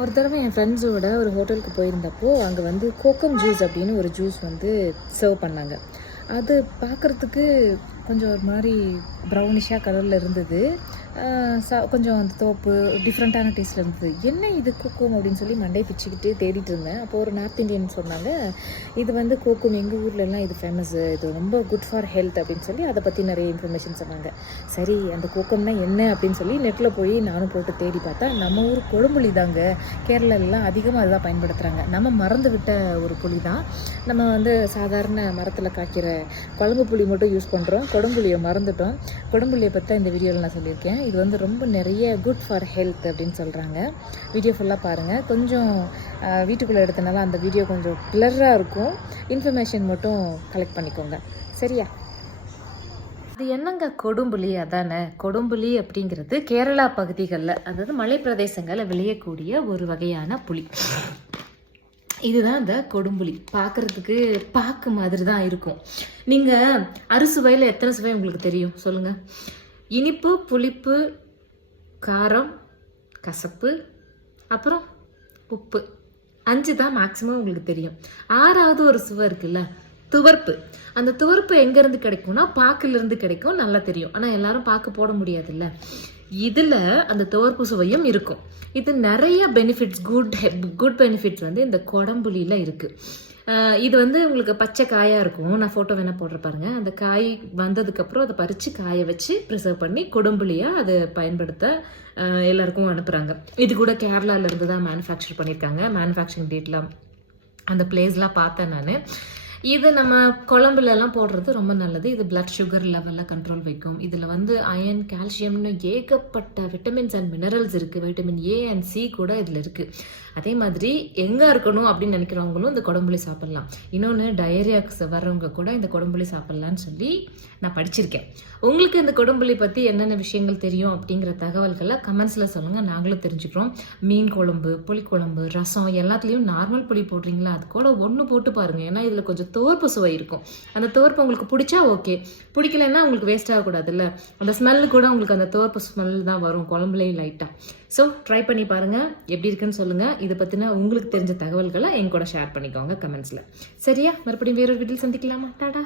ஒரு தடவை என் ஃப்ரெண்ட்ஸோட ஒரு ஹோட்டலுக்கு போயிருந்தப்போ அங்கே வந்து கோக்கம் ஜூஸ் அப்படின்னு ஒரு ஜூஸ் வந்து சர்வ் பண்ணாங்க. அது பார்க்குறதுக்கு கொஞ்சம் ஒரு மாதிரி ப்ரௌனிஷாக கலரில் இருந்தது. சா கொஞ்சம் அந்த தோப்பு டிஃப்ரெண்ட்டான டேஸ்ட்டில் இருந்தது. என்ன இது கோக்கும் அப்படின்னு சொல்லி மண்டை பிச்சுக்கிட்டு தேடிட்டு இருந்தேன். அப்போ ஒரு நார்த் இந்தியன் சொன்னாங்க இது வந்து கோக்கும் எங்கள் ஊர்லலாம் இது ஃபேமஸ் இது ரொம்ப குட் ஃபார் ஹெல்த் அப்படின்னு சொல்லி அதை பற்றி நிறைய இன்ஃபர்மேஷன் சொன்னாங்க. சரி அந்த கோக்கம்னா என்ன அப்படின்னு சொல்லி நெட்டில் போய் நானும் போட்டு தேடி பார்த்தா நம்ம ஊர் கொழும்புளி தாங்க. கேரளாலலாம் அதிகமாக அதுதான் பயன்படுத்துகிறாங்க நம்ம மறந்து விட்ட ஒரு புளி தான் நம்ம வந்து சாதாரண மரத்தில் காய்க்கிற குழம்பு புளி மட்டும் யூஸ் பண்ணுறோம் கொடும்புளியை மறந்துட்டோம். கொடும்புளியை பற்றி தான் இந்த வீடியோவில் நான் சொல்லியிருக்கேன். இது வந்து ரொம்ப நிறைய குட் ஃபார் ஹெல்த் அப்படின்னு சொல்கிறாங்க வீடியோ ஃபுல்லாக பாருங்கள் கொஞ்சம் வீட்டுக்குள்ளே எடுத்தனால அந்த வீடியோ கொஞ்சம் கிளராக இருக்கும். இன்ஃபர்மேஷன் மட்டும் கலெக்ட் பண்ணிக்கோங்க. சரியா? இது என்னங்க கொடும்புளி அதானே? கொடும்புளி அப்படிங்கிறது கேரளா பகுதிகளில் அதாவது மலை பிரதேசங்களில் விளையக்கூடிய ஒரு வகையான புளி இதுதான் இந்த கொடும்புளி பார்க்கறதுக்கு பாக்கு மாதிரி தான் இருக்கும் நீங்கள் அறுசுவையில் எத்தனை சுவை உங்களுக்கு தெரியும்? சொல்லுங்கள் இனிப்பு புளிப்பு காரம் கசப்பு அப்புறம் உப்பு. அஞ்சு தான் மேக்சிமம் உங்களுக்கு தெரியும். ஆறாவது ஒரு சுவை இருக்குல்ல துவர்ப்பு. அந்த துவர்ப்பு எங்கேருந்து கிடைக்கும்னா பாக்குலேருந்து கிடைக்கும் நல்லா தெரியும். ஆனால் எல்லாரும் பாக்கு போட முடியாதுல்ல. இதில் அந்த துவர்ப்பு சுவையும் இருக்கும். இது நிறைய பெனிஃபிட்ஸ் குட் குட் பெனிஃபிட்ஸ் வந்து இந்த கொடம்புலியில் இருக்குது இது வந்து உங்களுக்கு பச்சை காயாக இருக்கும். நான் ஃபோட்டோ வேணால் போடுற பாருங்க. அந்த காய் வந்ததுக்கப்புறம் அதை பறித்து காய வச்சு ப்ரிசர்வ் பண்ணி குடம்புலியாக அதை பயன்படுத்த எல்லாருக்கும் அனுப்புகிறாங்க இது கூட கேரளால இருந்து தான் மேனுஃபேக்சர் பண்ணியிருக்காங்க. மேனுஃபேக்சரிங் டேட்லாம் அந்த பிளேஸ்லாம் பார்த்தேன் நான். இது நம்ம குழம்புலலாம் போடுறது ரொம்ப நல்லது. இது பிளட் சுகர் லெவலில் கண்ட்ரோல் வைக்கும். இதில் வந்து அயன் கால்சியம்னு ஏகப்பட்ட விட்டமின்ஸ் அண்ட் மினரல்ஸ் இருக்குது விட்டமின் ஏ அண்ட் சி கூட இதில் இருக்குது அதே மாதிரி எங்கே இருக்கணும் அப்படின்னு நினைக்கிறவங்களும் இந்த குடம்புளி சாப்பிட்லாம். இன்னொன்று டயரியாக்ஸ் வர்றவங்க கூட இந்த குடம்புளி சாப்பிட்லான்னு சொல்லி நான் படிச்சிருக்கேன். உங்களுக்கு இந்த குடம்புளி பற்றி என்னென்ன விஷயங்கள் தெரியும் அப்படிங்கிற தகவல்களை கமெண்ட்ஸில் சொல்லுங்கள் நாங்களும் தெரிஞ்சுக்கிறோம். மீன் குழம்பு புளிக்குழம்பு ரசம் எல்லாத்துலேயும் நார்மல் புளி போடுறீங்களா? அது கூட ஒன்று போட்டு பாருங்கள் ஏன்னா இதில் கொஞ்சம் தோற்பு சுவை இருக்கும். அந்த தோற்பு உங்களுக்கு பிடிச்சா ஓகே பிடிக்கலன்னா உங்களுக்கு வேஸ்ட் ஆகக்கூடாதுல்ல அந்த ஸ்மெல்லு கூட உங்களுக்கு அந்த தோற்பு ஸ்மெல் தான் வரும் குழம்புலையும் லைட்டாக ஸோ ட்ரை பண்ணி பாருங்கள் எப்படி இருக்குன்னு சொல்லுங்கள் இதை பற்றின உங்களுக்கு தெரிஞ்ச தகவல்களை என் கூட ஷேர் பண்ணிக்கோங்க கமெண்ட்ஸில் சரியா? மறுபடியும் வேறொரு வீட்டில் சந்திக்கலாமா? டாடா!